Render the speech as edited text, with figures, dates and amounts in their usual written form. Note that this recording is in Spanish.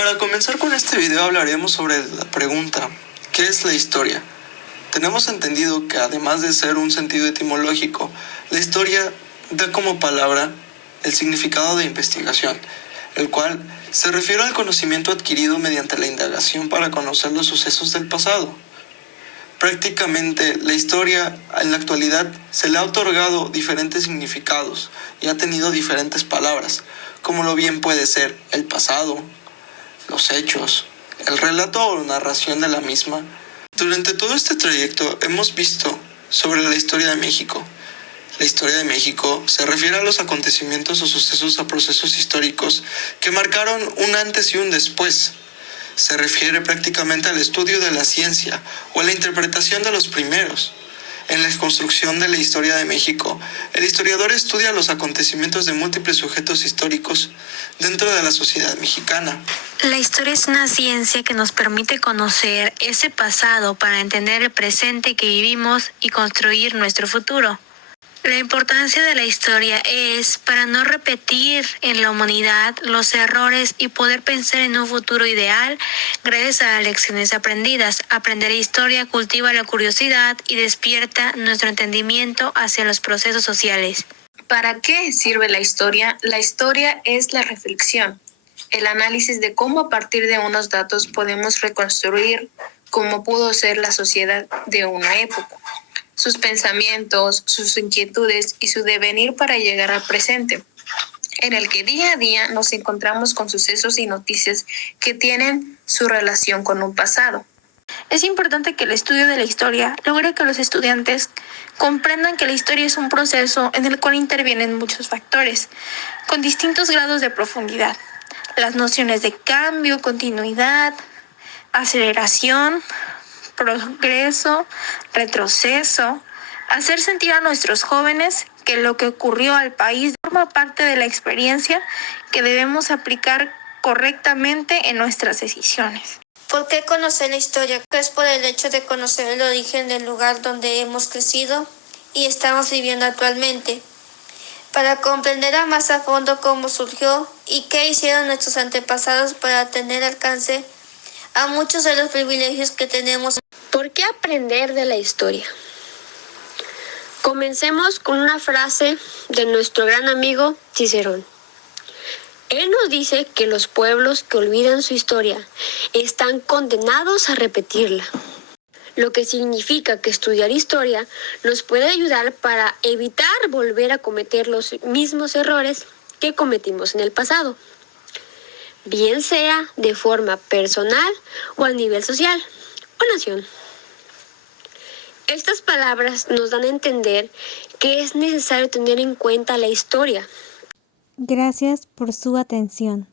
Para comenzar con este video hablaremos sobre la pregunta, ¿qué es la historia? Tenemos entendido que además de ser un sentido etimológico, la historia da como palabra el significado de investigación, el cual se refiere al conocimiento adquirido mediante la indagación para conocer los sucesos del pasado. Prácticamente la historia en la actualidad se le ha otorgado diferentes significados y ha tenido diferentes palabras, como lo bien puede ser el pasado, los hechos, el relato o narración de la misma. Durante todo este trayecto hemos visto sobre la historia de México. La historia de México se refiere a los acontecimientos o sucesos a procesos históricos que marcaron un antes y un después. Se refiere prácticamente al estudio de la ciencia o a la interpretación de los primeros. En la construcción de la historia de México, el historiador estudia los acontecimientos de múltiples sujetos históricos dentro de la sociedad mexicana. La historia es una ciencia que nos permite conocer ese pasado para entender el presente que vivimos y construir nuestro futuro. La importancia de la historia es para no repetir en la humanidad los errores y poder pensar en un futuro ideal gracias a las lecciones aprendidas. Aprender historia cultiva la curiosidad y despierta nuestro entendimiento hacia los procesos sociales. ¿Para qué sirve la historia? La historia es la reflexión, el análisis de cómo a partir de unos datos podemos reconstruir cómo pudo ser la sociedad de una época, sus pensamientos, sus inquietudes y su devenir para llegar al presente, en el que día a día nos encontramos con sucesos y noticias que tienen su relación con un pasado. Es importante que el estudio de la historia logre que los estudiantes comprendan que la historia es un proceso en el cual intervienen muchos factores, con distintos grados de profundidad. Las nociones de cambio, continuidad, aceleración, progreso, retroceso, hacer sentir a nuestros jóvenes que lo que ocurrió al país forma parte de la experiencia que debemos aplicar correctamente en nuestras decisiones. ¿Por qué conocer la historia? Es por el hecho de conocer el origen del lugar donde hemos crecido y estamos viviendo actualmente, para comprender a más a fondo cómo surgió y qué hicieron nuestros antepasados para tener alcance a muchos de los privilegios que tenemos. ¿Por qué aprender de la historia? Comencemos con una frase de nuestro gran amigo Cicerón. Él nos dice que los pueblos que olvidan su historia están condenados a repetirla, lo que significa que estudiar historia nos puede ayudar para evitar volver a cometer los mismos errores que cometimos en el pasado, bien sea de forma personal o a nivel social o nación. Estas palabras nos dan a entender que es necesario tener en cuenta la historia. Gracias por su atención.